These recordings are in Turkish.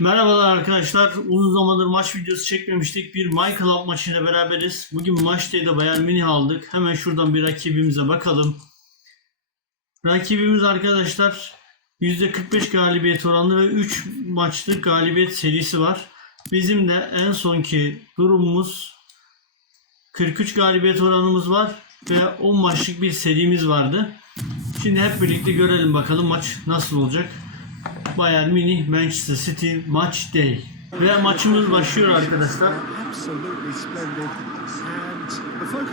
Merhabalar arkadaşlar. Uzun zamandır maç videosu çekmemiştik. Bir My Club maçıyla beraberiz. Bugün maçta da Bayern Münih aldık. Hemen şuradan bir rakibimize bakalım. Rakibimiz arkadaşlar %45 galibiyet oranlı ve 3 maçlık galibiyet serisi var. Bizim de en sonki durumumuz 43 galibiyet oranımız var ve 10 maçlık bir serimiz vardı. Şimdi hep birlikte görelim bakalım maç nasıl olacak. Bayern Münih Manchester City Match Day. Ve maçımız başlıyor arkadaşlar.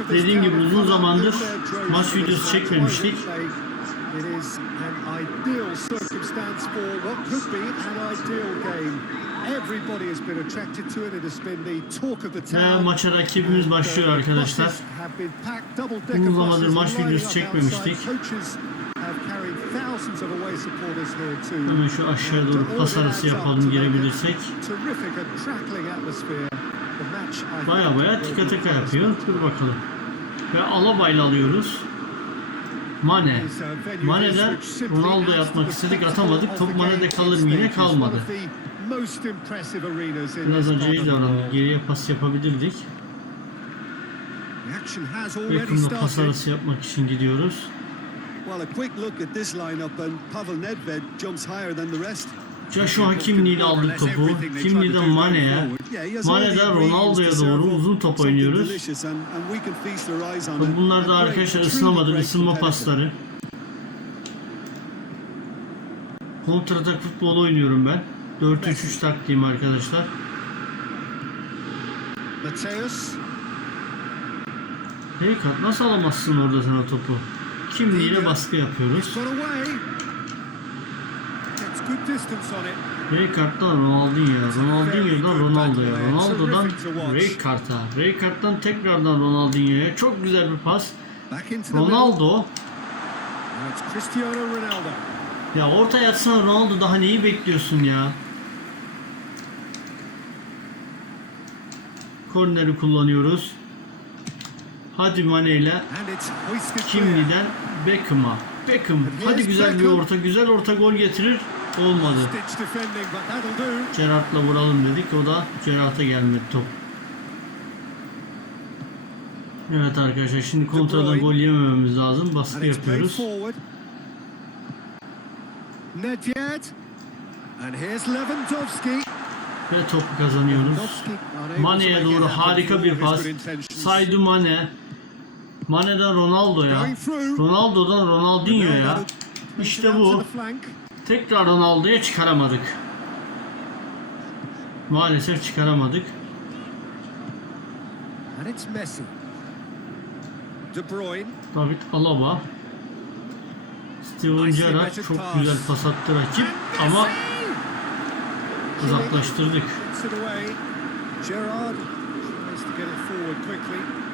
Dediğim gibi uzun zamandır maç videosu çekmemiştik. Ve maça rakibimiz başlıyor arkadaşlar. Uzun zamandır maç videosu çekmemiştik. Hemen şu aşağıya doğru pas arası yapalım girebilirsek. Baya baya tika tika yapıyor. Dur bakalım. Ve Alaba'yla alıyoruz. Mane. Mane'den Ronaldo yapmak istedik atamadık. Top Mane'de kalır mı yine kalmadı. Biraz önce iyi davrandık. Geriye pas yapabilirdik. Beckham'da pas arası yapmak için gidiyoruz. Well, a quick look at this lineup and Pavel Nedved jumps higher than the rest. Joshua Kimli'yle aldık topu. Kimli'den Mane'ye. Mane'den Ronaldo'ya doğru uzun top oynuyoruz. Bunlar da arkadaşlar ısınamadık. ısınma pasları. Kontratak futbol oynuyorum ben. 4-3-3 taktiğim arkadaşlar. Mateus, Heykat nasıl alamazsın orada sen o topu? Kimliğiyle baskı yapıyoruz. it. Raykart'tan Ronaldinho'ya, Ronaldinho'dan Ronaldo'ya, Ronaldo'dan Raykart'a, Raykart'tan tekrardan Ronaldinho'ya. Çok güzel bir pas. Ronaldo. Ya orta yatsana Ronaldo daha neyi bekliyorsun ya? Korneri kullanıyoruz. Hadi Mane ile. Kimli'den Beckham'a. Beckham hadi güzel bir orta güzel orta gol getirir. Olmadı. Gerrard'la vuralım dedik. O da Gerrard'a gelmedi top. Evet arkadaşlar şimdi kontradan gol yemememiz lazım. Baskı yapıyoruz. Ve topu kazanıyoruz. Mane'ye doğru harika bir pas. Saydu Mane. Mane'den. Going through. Ronaldo'dan Ronaldinho'ya. Ronaldo İşte bu. Tekrar Ronaldo'ya çıkaramadık. Maalesef çıkaramadık. David Alaba. Steven Gerrard çok güzel pas attı rakip ama uzaklaştırdık. Gerrard tries to get it forward quickly.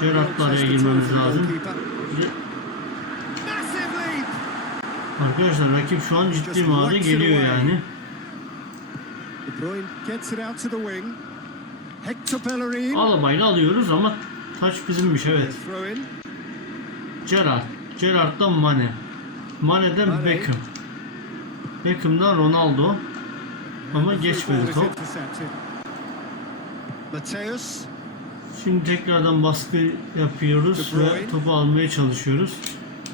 Gerrard'la araya girmemiz lazım. Arkadaşlar rakip şu an ciddi manada geliyor yani. Alabayla alıyoruz ama taç bizimmiş evet. Gerrard. Gerrard'dan Mane. Mane'den Mane. Beckham. Beckham'dan Ronaldo. Ama geçmedi top. Mateus. Şimdi tekrardan baskı yapıyoruz ve topu almaya çalışıyoruz.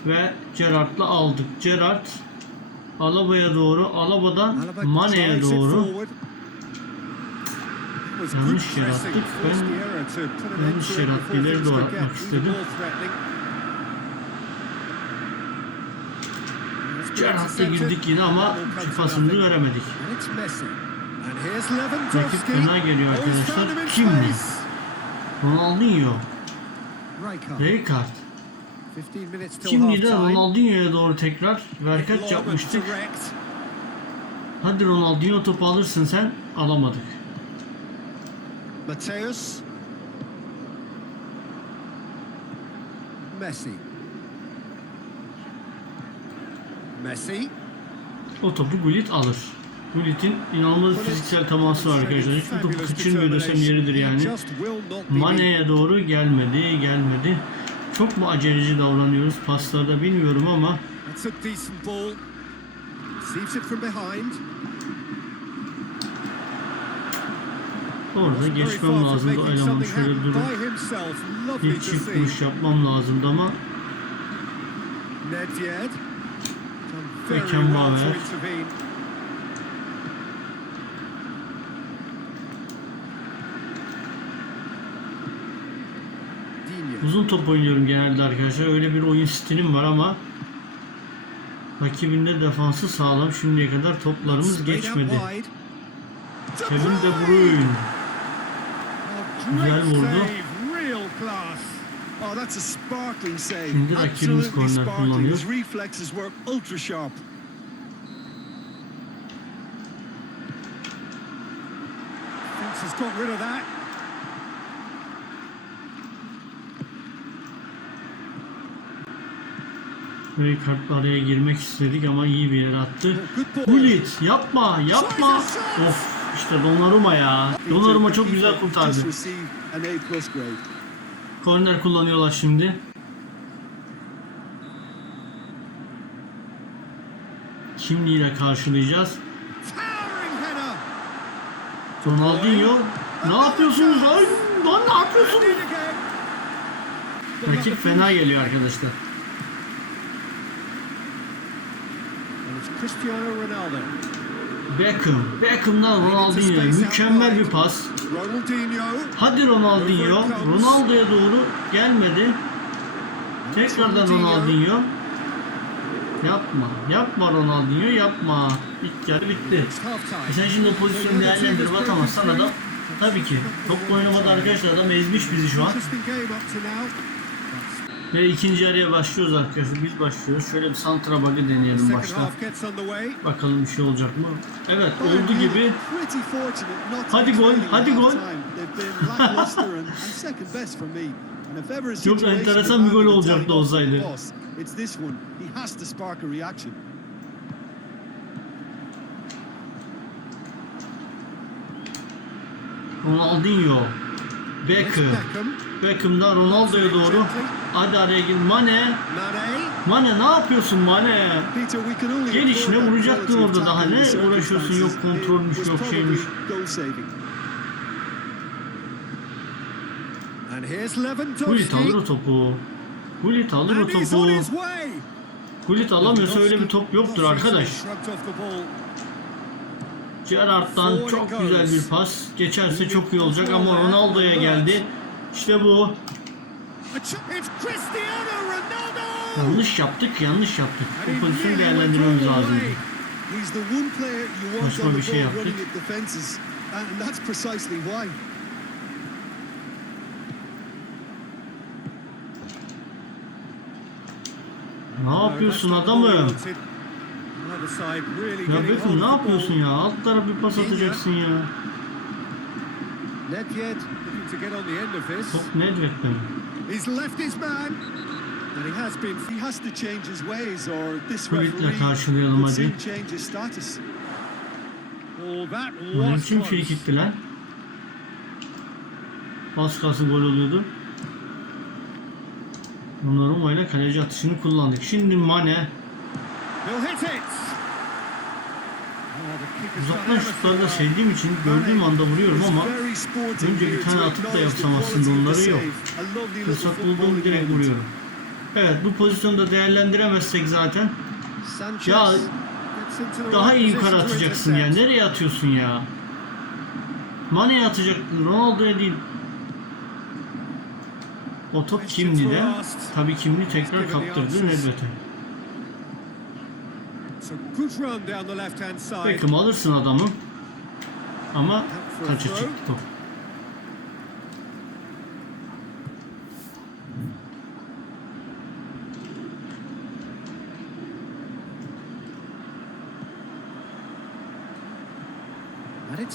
Ve Gerrard'la aldık. Gerrard Alaba'ya doğru, Alaba'dan Alaba Mane'ye doğru. Yanlış yer attık. Ben yanlış yer attı. İleri doğru atmak istedim. intercepted. girdik yine ama şifasını veremedik. Rakip fena geliyor arkadaşlar. Kim mi? Ronaldinho, Rijkaard. Rijkaard. 15 minutes till Kimli'den half-time. Ronaldinho'ya doğru tekrar verkaç yapmıştık. Hadi Ronaldinho topu alırsın sen. Alamadık. Mateus. Messi. Messi. O topu Gullit alır. Gullit'in inanılmaz fiziksel teması var arkadaşlar. Hiçbir topu kaçırmıyor desem yeridir yani. Mane'ye doğru gelmedi, gelmedi. Çok mu aceleci davranıyoruz paslarda bilmiyorum ama. Orada geçmem lazımdı making eleman something şöyle durup bir çift vuruş yapmam lazımdı ama Beckenbauer. Uzun top oynuyorum genelde arkadaşlar. Öyle bir oyun stilim var ama rakibinde defansı sağlam. Şimdiye kadar toplarımız geçmedi. Kevin De Bruyne. Güzel vurdu. Oh. Şimdi rakibimiz korner kullanıyor. He's got rid of that. Böyle kartla araya girmek istedik ama iyi bir yere attı. Gullit yapma yapma. Of işte Donnarumma ya. Donnarumma çok güzel kurtardı. Korner kullanıyorlar şimdi. Yine karşılayacağız. Ronaldinho ne yapıyorsunuz lan? Lan ne yapıyorsunuz? Rakip fena geliyor arkadaşlar. And it's Cristiano Ronaldo. Beckham. Beckham'dan Ronaldinho. Mükemmel bir pas. Hadi Ronaldinho. Ronaldo'ya doğru gelmedi. Tekrardan Ronaldinho. Yapma. Yapma Ronaldinho yapma. İlk yarı bitti. E sen şimdi o pozisyonu değerlendirip atamazsan adam tabii ki top oynamadı arkadaşlar adam ezmiş bizi şu an. Ve ikinci yarıya başlıyoruz arkadaşlar. Biz başlıyoruz. Şöyle bir santra bug'ı deneyelim başta. Bakalım bir şey olacak mı? Evet oldu gibi. Hadi gol, hadi gol. Çok enteresan bir gol olacaktı olsaydı. Ronaldinho. Beckham. Beckham. Beckham'dan Ronaldo'ya doğru. Hadi araya gir. Mane. Mane. Ne yapıyorsun Mane? Peter, we can only Gel işine afford that vuracaktın orada daha. Ne uğraşıyorsun? Yok kontrolmüş, yok şeymiş. Gullit alır o topu. Gullit alır o topu. Gullit alamıyorsa öyle bir top yoktur arkadaş. Gerrard'dan çok güzel bir pas. Geçerse çok iyi olacak ama Ronaldo'ya geldi. İşte bu. Yanlış yaptık, yanlış yaptık. O pozisyonu değerlendirmemiz lazım. Saçma bir şey yaptık. Ne yapıyorsun adamım? Ya Beckham ne yapıyorsun ya? Alt tarafa bir pas atacaksın ya. Nedved looking to get on the end of this. Top Nedved'de mi? He's left his man. And he has been. He has to change his ways or this referee will soon change his status. Oh, that was free kickti lan? Az kalsın gol oluyordu. Donnarumma ile kaleci atışını kullandık. Şimdi Mane He'll hit it. Oh, the kick has done uzaktan şutlarda sevdiğim için gördüğüm anda vuruyorum ama önce bir tane atıp da yapsam aslında onları yok. Fırsat bulduğum direkt vuruyorum. Evet bu pozisyonu da değerlendiremezsek zaten Ya, daha iyi yukarı atacaksın ya. Nereye atıyorsun ya? Mane'ye atacaktın. Ronaldo'ya değil. O top kimdi de? Tabii kimli tekrar kaptırdı Nedved'e. Beckham alırsın adamı. Ama taça çıktı top.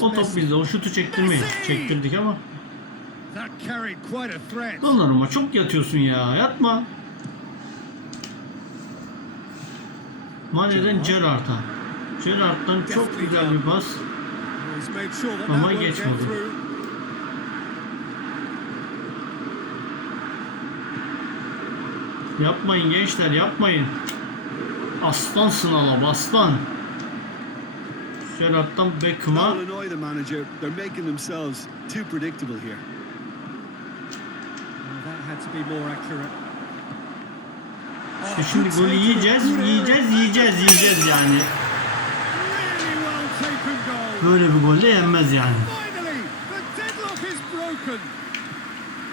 O top bizde. O şutu çektirmeyin. Çektirdik ama. Donnarumma çok yatıyorsun ya. Yatma. Mane'den Gerrard'a. Gerrard'dan çok güzel bir that Ama geçmedi. Yapmayın gençler yapmayın. Aslansın Alaba aslan. Gerrard'dan Beckham'a. Well, that had to be more accurate. İşte şimdi golü yiyeceğiz, yiyeceğiz, yiyeceğiz, yiyeceğiz yani. Böyle bir golle yenmez yani.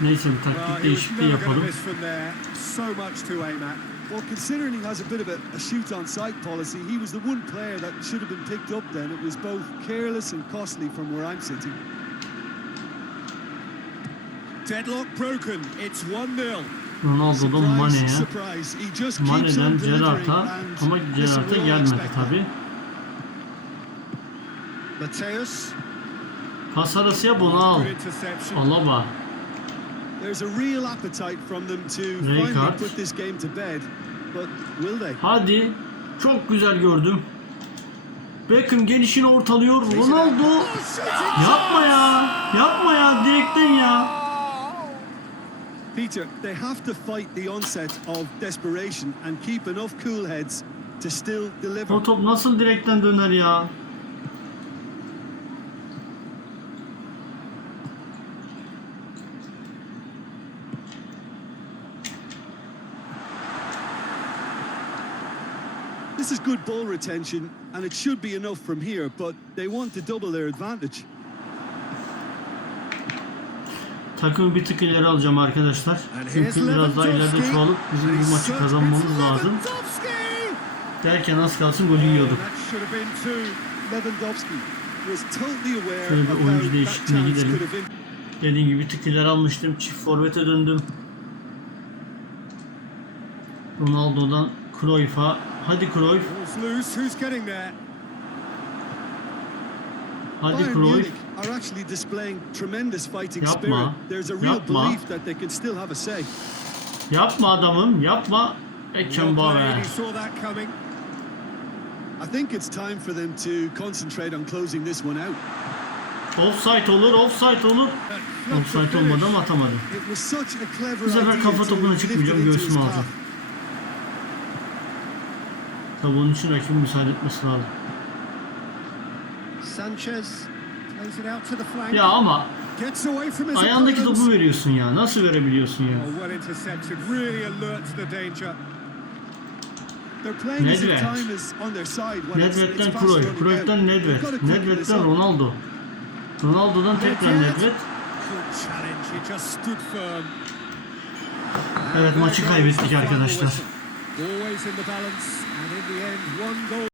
Neyse bir taktik değişikliği yapalım. miss from there. So much to aim at. Well, considering he has a bit of a, a shoot on sight policy, he was the one player that should have been picked up then. It was both careless and costly from where I'm sitting. Deadlock broken. It's 1-0. Ronaldo'dan Mane'ye. Mane'den Gerrard'a ama Gerrard'a gelmedi tabi. Pas arası yap onu al. Good interception. Alaba. They? Hadi. Çok güzel gördüm. Beckham gelişini ortalıyor. Ronaldo. Yapma ya. Yapma ya. Direkten ya. Peter, they have to fight the onset of desperation and keep enough cool heads to still deliver. O top nasıl direkten döner ya? This is good ball retention, and it should be enough from here, but they want to double their advantage. Takımı bir tık ileri alacağım arkadaşlar. Çünkü biraz daha ileride çoğalıp bizim bu maçı kazanmamız lazım. Derken az kalsın golü yiyorduk. Şöyle bir oyuncu değişikliğine gidelim. Dediğim gibi bir tık ileri almıştım. Çift forvete döndüm. Ronaldo'dan Cruyff'a. Hadi Cruyff. Hadi Cruyff. Are actually displaying tremendous fighting spirit. There's a real belief that they can still have a say. Yapma adamım. Yapma. Coming. I think it's time for them to concentrate on closing this one out. Offside olur, offside olur. Offside olmadı ama atamadım. It was such a clever Bu sefer kafa to topuna çıkmayacağım, göğsüme alacağım. Tabi onun için rakibin müsaade etmesi lazım. Sanchez Ya ama ayağındaki topu veriyorsun ya. Nasıl verebiliyorsun ya? Oh, Nedved. Nedved'den Cruyff, out. Nedved, Nedved'den. Ronaldo. Ronaldo'dan tekrar Nedved. Evet maçı kaybettik arkadaşlar.